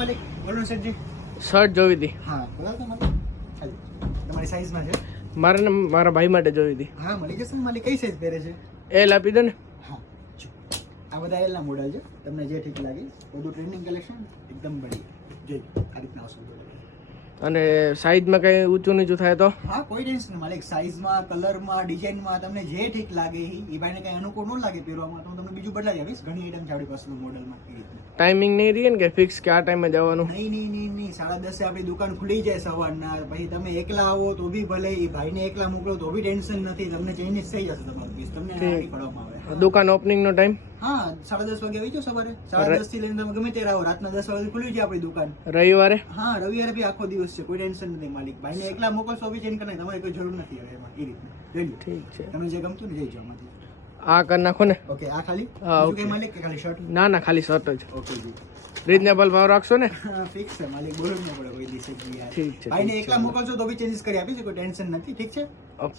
માલિક બોલો સેટજી શર્ટ જોવી હતી. હા બોલાવો માલિક ખાલી તમારી સાઈઝમાં છે મારા ભાઈ માટે જોવી હતી. હા મળી જશે ને માલિક. કઈ સાઈઝ પહેરે છે? એલ આપી દો ને. હા આ બધા એલના મોડલ છે, તમને જે ઠીક લાગે. બધું ટ્રેન્ડિંગ કલેક્શન એકદમ બઢિયા. જોઈ આ રીતના આવશે. અને સાઈઝમાં કઈ ઊંચું નીચું થાય તો? હા કોઈ ટેન્શન નહીં માલિક. સાઈઝમાં, કલરમાં, ડિઝાઇનમાં તમને જે ઠીક લાગે એ ભાઈને કઈ અનુકૂળ ન લાગે પહેરવામાં તો હું તમને બીજું બદલાવી આવીશ. ઘણી આઈટમ છે આપણી પાસે મોડલમાં. ટાઈમિંગ નહીં રહી ને કે ફિક્સ કે આ ટાઈમે જવાનું? નહીં 10:30 આપણી દુકાન ખુલી જાય સવારના. પછી તમે એકલા આવો તો બી ભલે, એ ભાઈને એકલા મોકલો તો બી ટેન્શન નથી. તમને ચેન્જીસ થઈ જશે તમારું પીસ. તમને નાની પડવામાં આવે. દુકાન ઓપનિંગ નો ટાઈમ? હા 10:30 વાગે આવી જાઓ સવારે. 10:30 થી લઈને તમે ગમે ત્યારે આવો. રાતના 10 વાગે ખુલી જાય આપણી દુકાન. રવિવારે? હા રવિવારે બી આખો દિવસ છે. કોઈ ટેન્શન નથી માલિક. ભાઈને એકલા મોકલશો બી ચેન્જ કરે, તમારે કોઈ જરૂર નથી હવે એમાં. એ રીતના ઠીક છે. તમે જે ગમતું ને જઈ જાઓ એમાંથી. આ કરી નાખો ને. ઓકે આ ખાલી? હા બીજું કઈ માલિક કે ખાલી શર્ટ? ના ખાલી શર્ટ જ. ઓકે જી રીઝનેબલ ભાવ રાખશો ને? ફિક્સ છે માલિક. બોલો જ ન પડે કોઈ દિવસે. ઠીક છે. ભાઈને એકલા મોકલશો તો બી ચેન્જીસ કરી આપીશું. કોઈ ટેન્શન નથી. ઠીક છે. ઓકે.